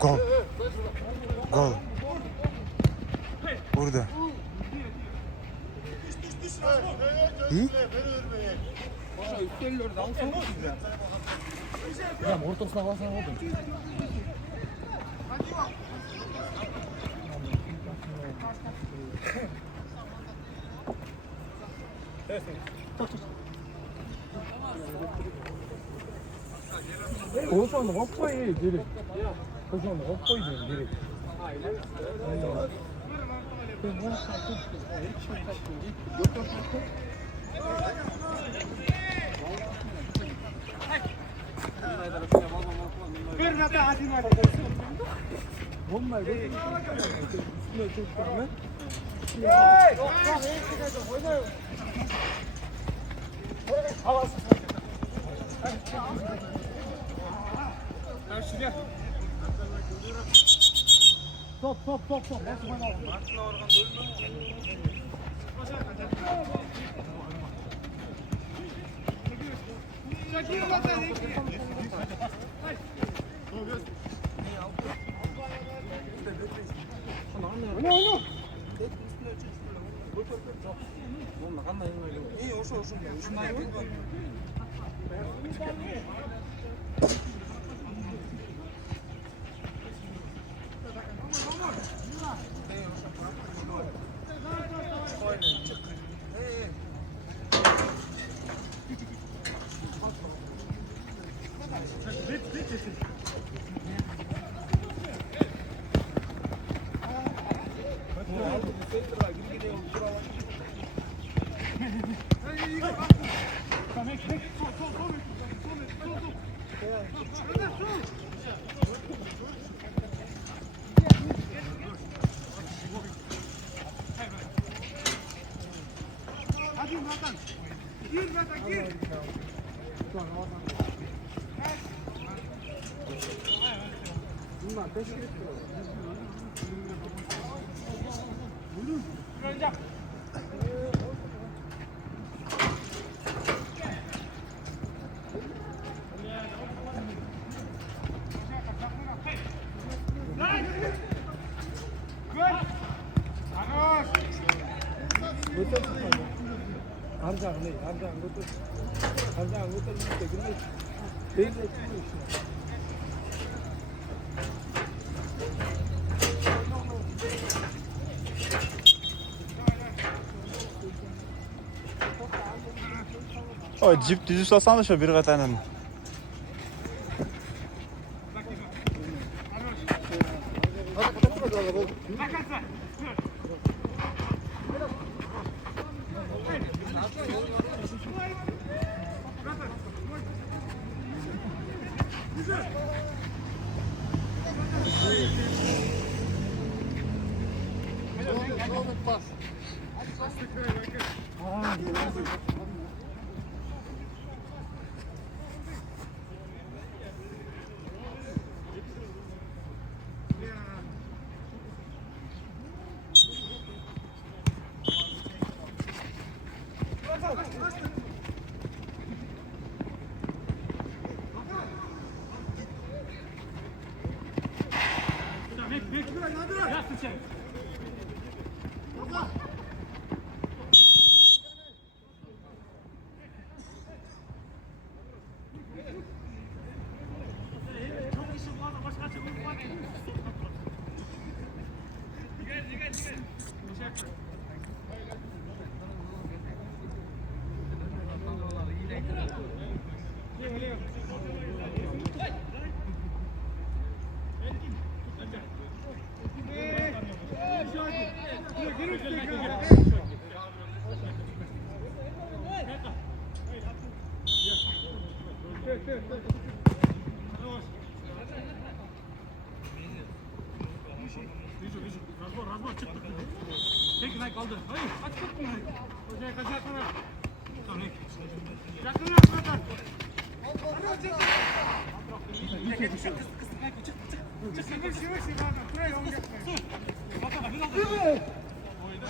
Gol. Gol. Burada. İyi. Ya ortasına alsana oldu. Oğuzhan da hoppa iyi direkt. Oğuzhan da hoppa iyi direkt. Onlar böyle üstüne çok tane. Top. O cip düzü sasan da şu bir katanın.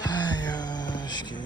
Ay aşkım.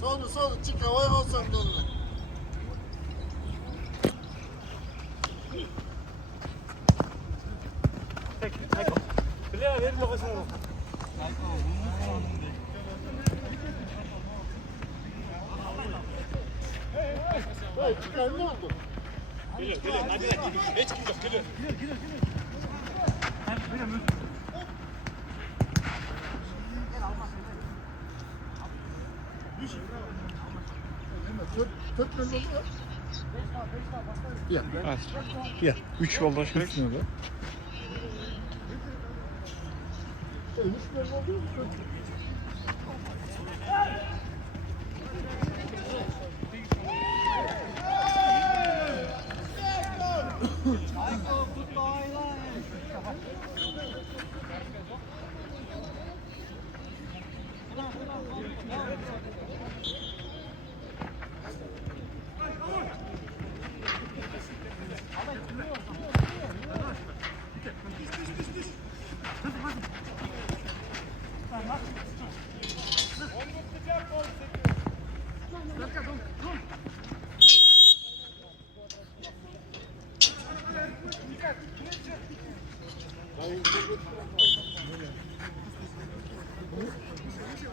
Soldu çık havaya olsan donla. Çıkar ne oldu? Geliyor. Hadi geç çıkacak. Geliyor. Ya. Ya. 3 yoldaş üstüne de.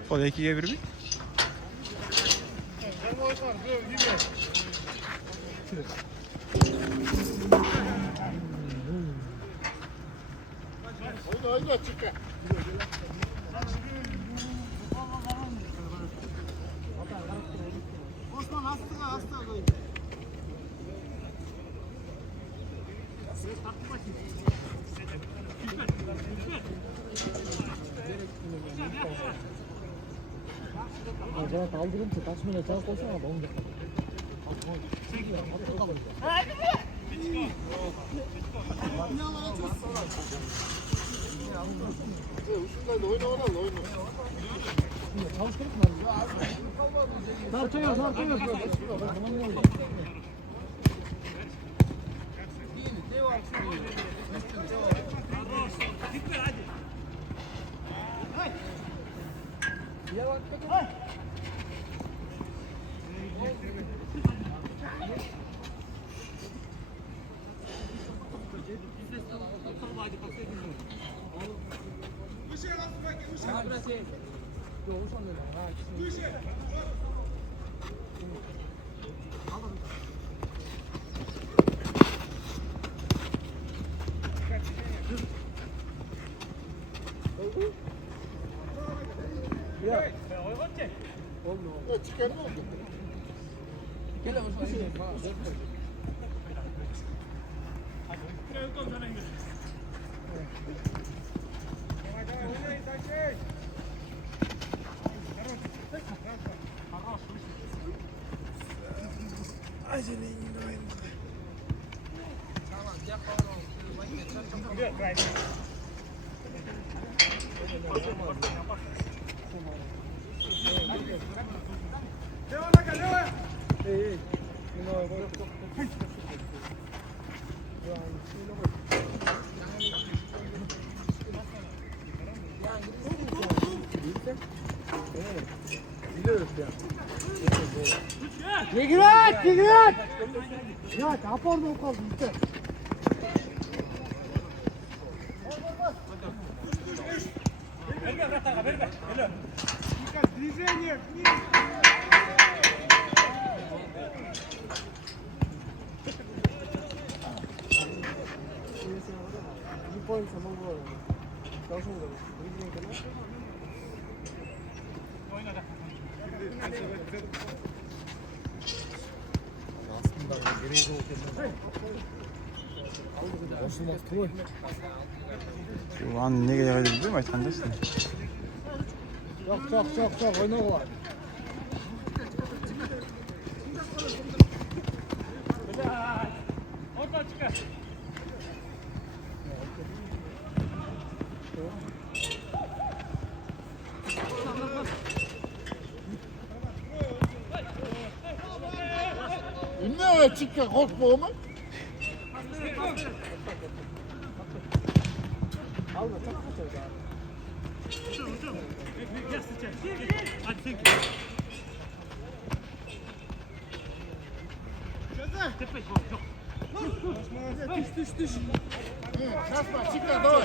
O da 2'ye 1 mi? Oyna çıkar. Osman hasta koy. Cevap aldırınca kaçmaya cevap koysana da onu da. Uçundaydı oyna oralı oyna. Çalıştırıp mı? Tartıyor. Ya çıkar ne oldu? Girat! Ya kap orada o kaldı işte. Ulan ne kadar değil mi aytandasın? Çok oyna var. Ne öyle çıkar korkma o mu? Alma çok kaçıyor abi. Düş. Kaçma çıkar doğru.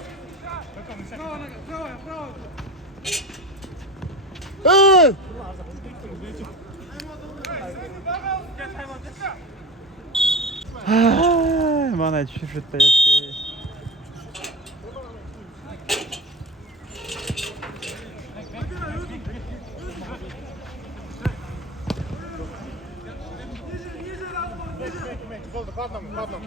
Hey! Bana düşürüp de yaşıyor. Pardon.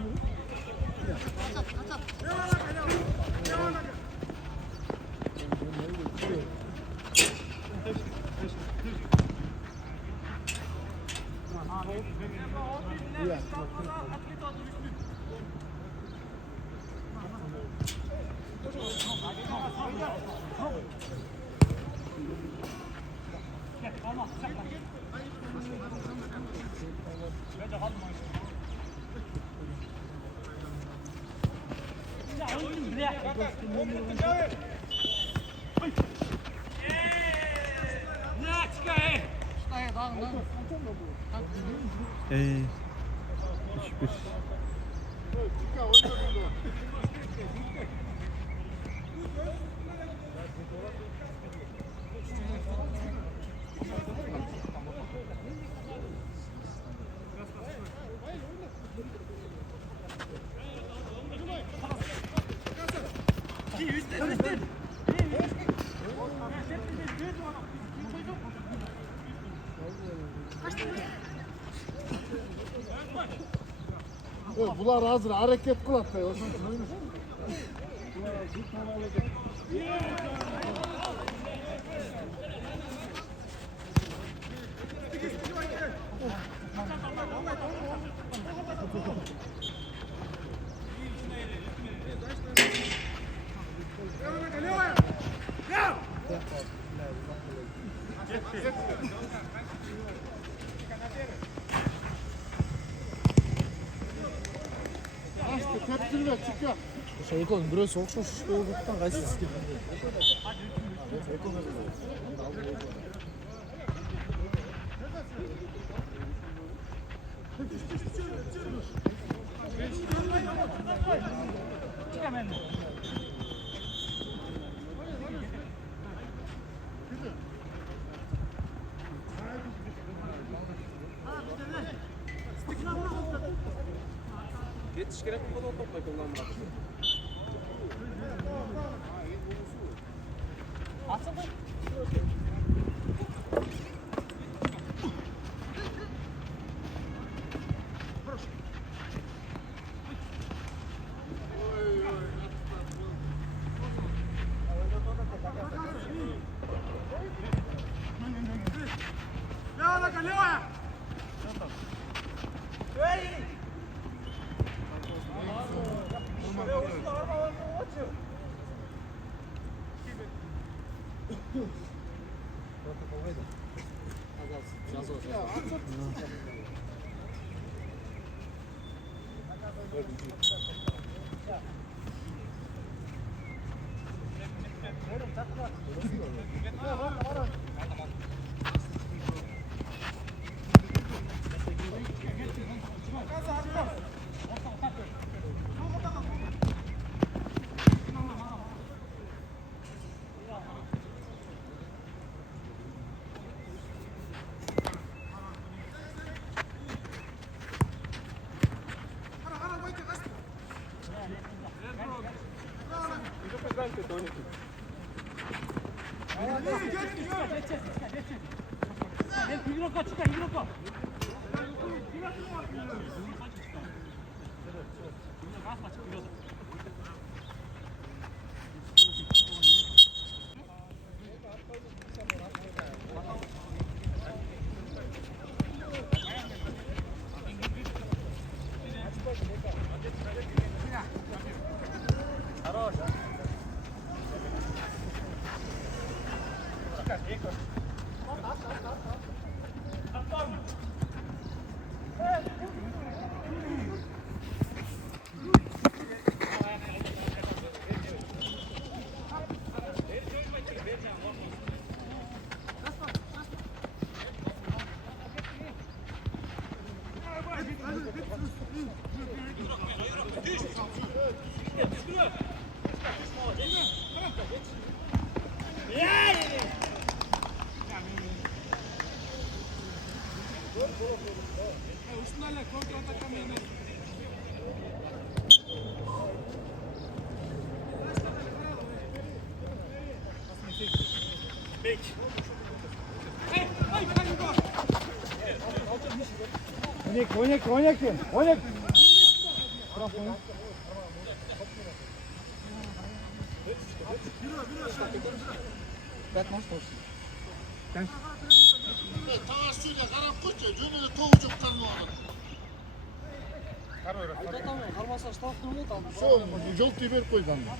Ey. 3-1. Çıkar oyna. Bunlar hazır hareket kulakta. Açtı, tepkili ver, çık ya. Şey koyun, burası soğuk soğuk şişme olduktan kaçsız gibi. Geçiş gerek bu kadar topla kullanmak. Oynak. Tavassuyla karan koça, cümle tovucuk karnı olur. Sol, jol biber koy bana.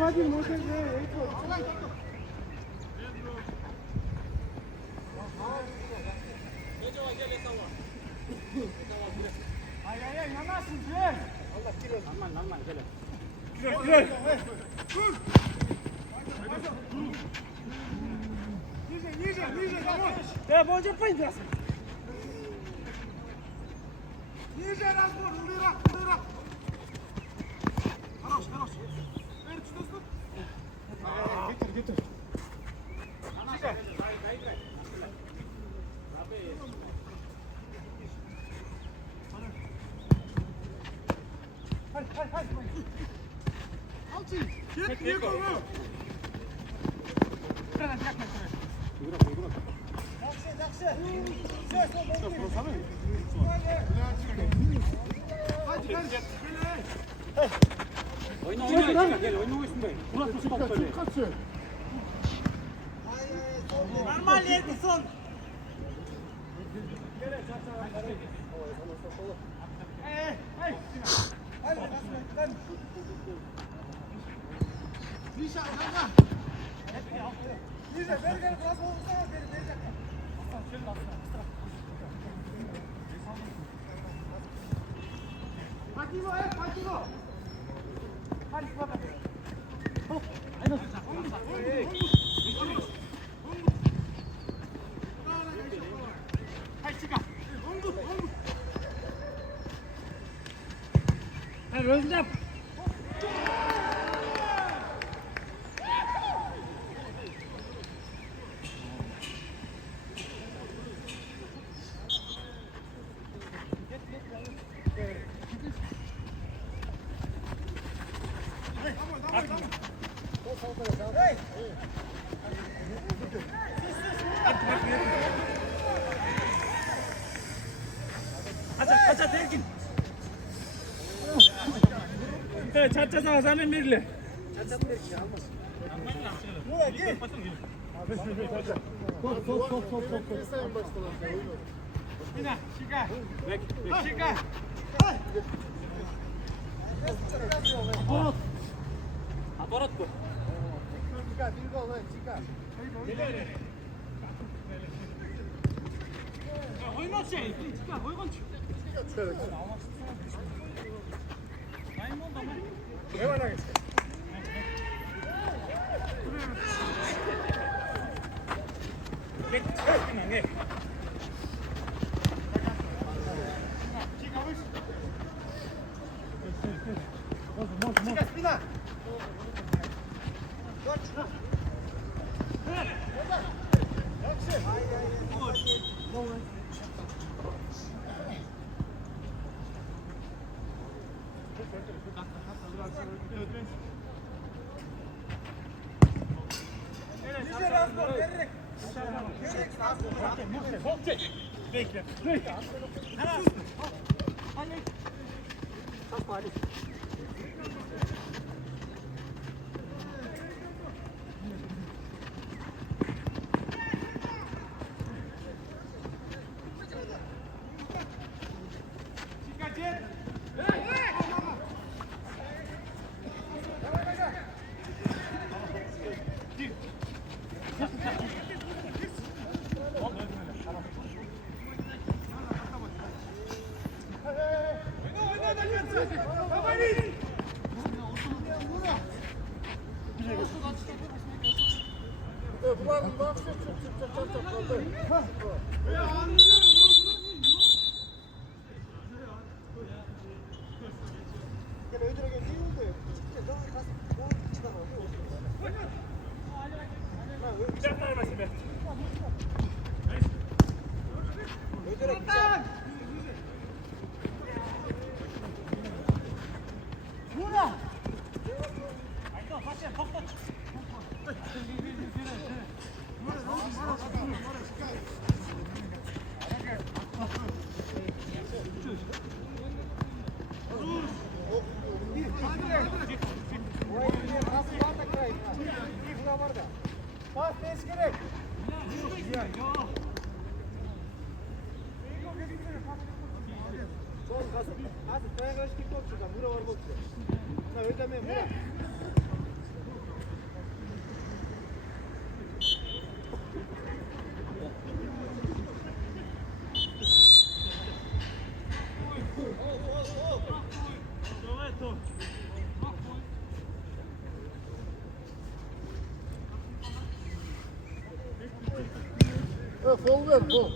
Вадим, можно же. Ай-яй-яй, yanasın Cem. Normal gel. Ниже, давай. Да, боже, пойдёт. Ниже разбор, улира. Хорош. Гетер. Алчи, get никого. Oyna gel oynuyorsun be. Burası top böyle. Normal yerde son. Özlem. Aça Terkin. Evet, çatça sana zaten birli. Top. Bina, şika. Şika. Aparat bu. Oyun şey, şika, oyun. Bekle. Burada. Ayto, paşa, topla. Pas tez gerek. Son kasıp. Hadi dayanış kim yok şurada. Mura var boksu. Ha ödeme Mura. Fol ver fol.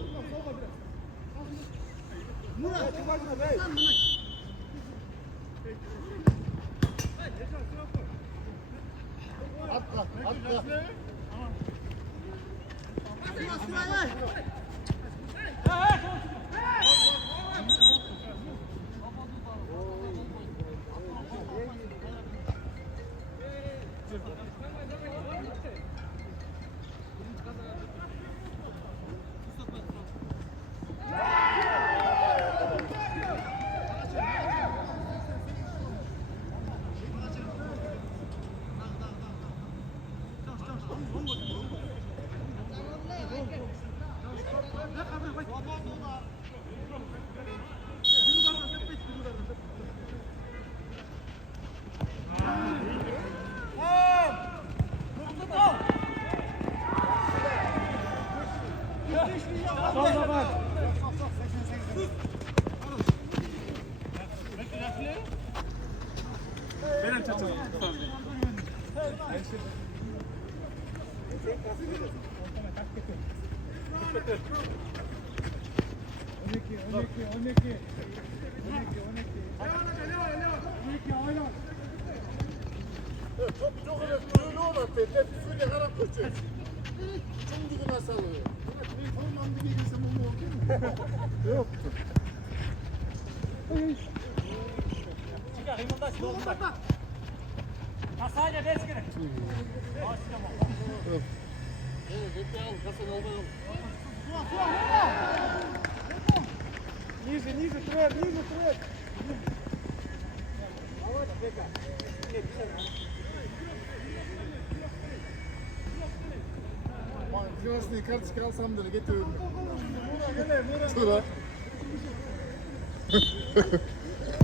Atla atla. Çok öyle böyle olur. Tepsiyle karan koşuyor. Çok nasıl alıyor? Ondan bir girsem onu oldu mu? Yok. Çıkar, imandaş, yolunda. Kasayla beş gerek. Ниже, ниже, трек, ниже, трек. Давай, Бека. Красные карточки алсам da getiriyorum. Tura.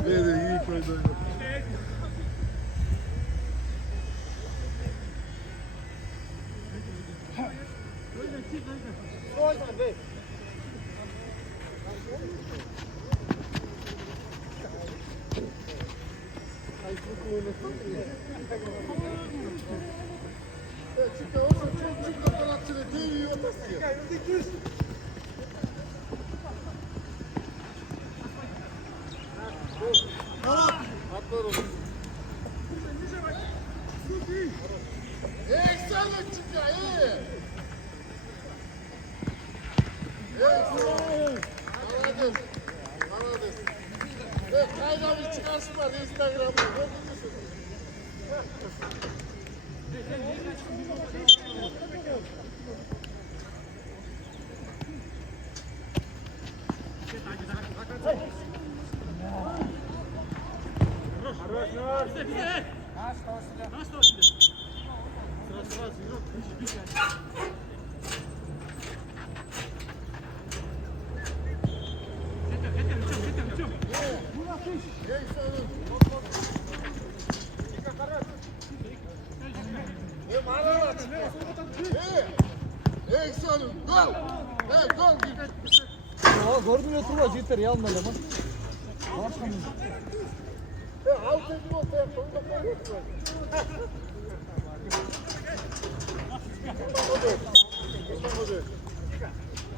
Böyle iyi koydu oyunu. Сложно, Бек. Çıkıyor ama çok kaparatçılı TV otasıyor. Atlar olur. Eksanlık çıkıyor, iyi. Anladın. Anladın. Evet, kaynağı bir çıkarsın var Instagram'da. Gol! Evet, gol! Гордо трува житер, явно лема. Altı gol yaptı, onu da gol yaptı.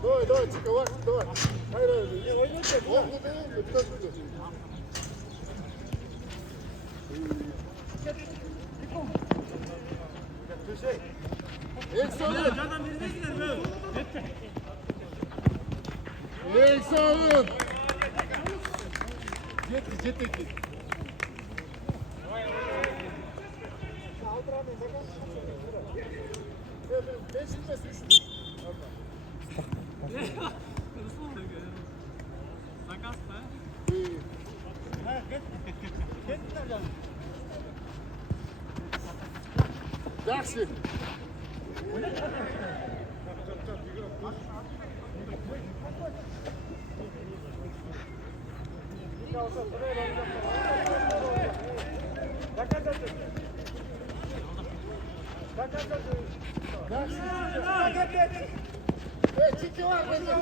Давай, давай, Чиковак, давай. Hayır, не возьмите. Он не берет, кто будет. Eksanın. Eksanın. Jet git. Beşiktaş üçlü. Yaxshi. Çiki var bende.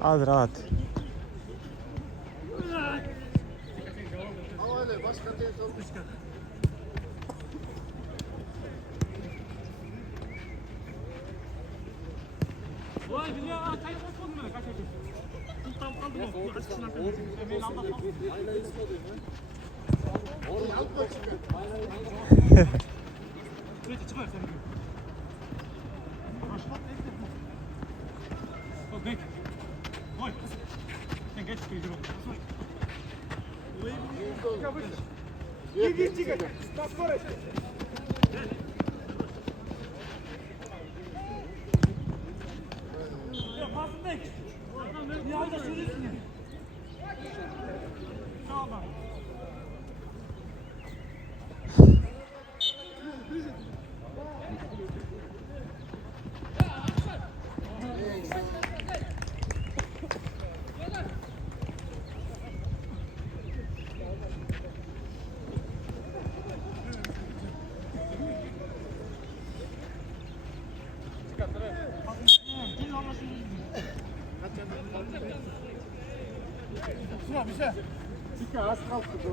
Hadi rahat. Ama öyle başka teyze olmuş. Vay billahi kayıp olmadı mı? Kaç çocuk? Tam kaldı mı? Oğlum alma çıkın. Sürekli çıkar seni. Bek. Oy. Sen geç kıyıcı bak. Gir çıkın. Bak para. Ya pas bek. Bir anda sürüsün ya. Sağ ol bak. Çiki az kalktı bu.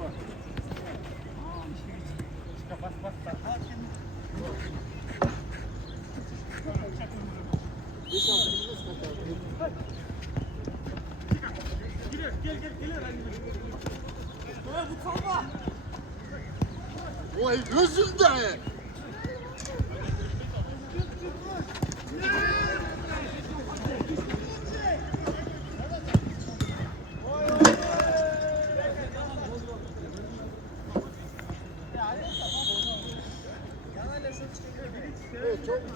Vay gözünde.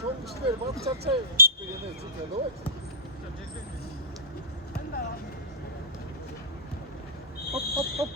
çok işler bak çarçay. Yine çıkıyor da var. Hop hop hop.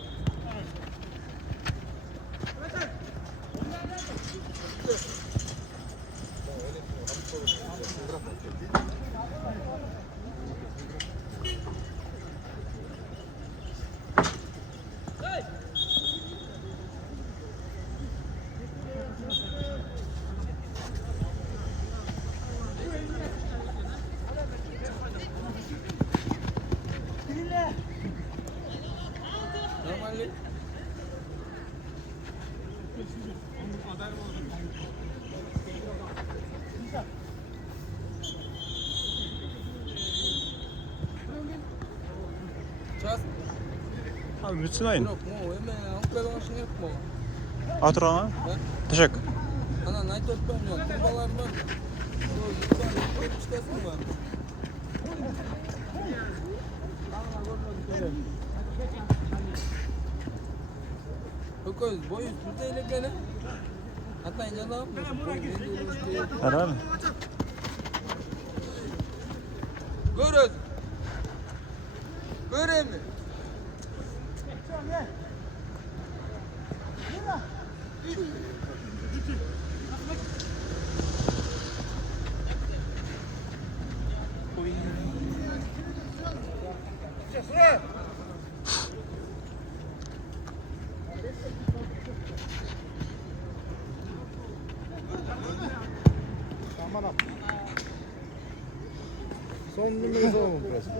Abi mütsin ayın. Yok mu? Hemen Ankara'da başına yok mu? Otur ana. Teşekkür. Ana ne toplam yok. Babalar var. Yok iştesin var. Yok öz boyu tuteyle beni. Hatta ince ne yapmış? Herhalde. Görüz. Göreyim mi? Son numara son burası.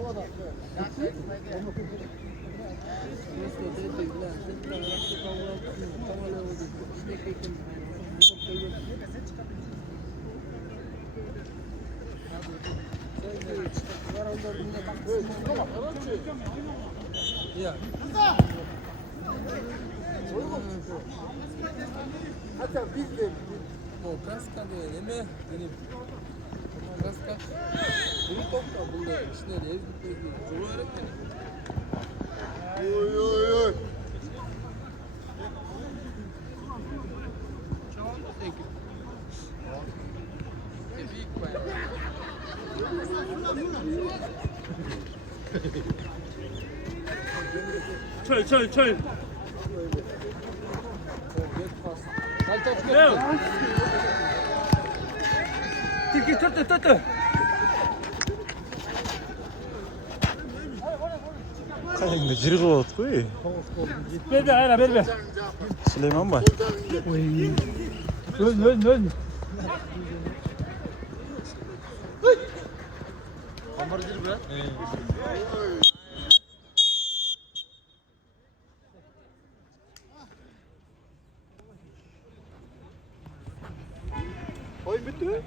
Ya. Hatta biz de O kaskada öyle mi? Benim. Kaska. Bunu topla bunda. İşte evlilik Cuma öğretmeni. oy oy oy. Büyük bayağı. Çöl. Leo. Tut. Kalende cirik ot koy. Ver. Süleyman Bay. Öl. Oyun bitti mi?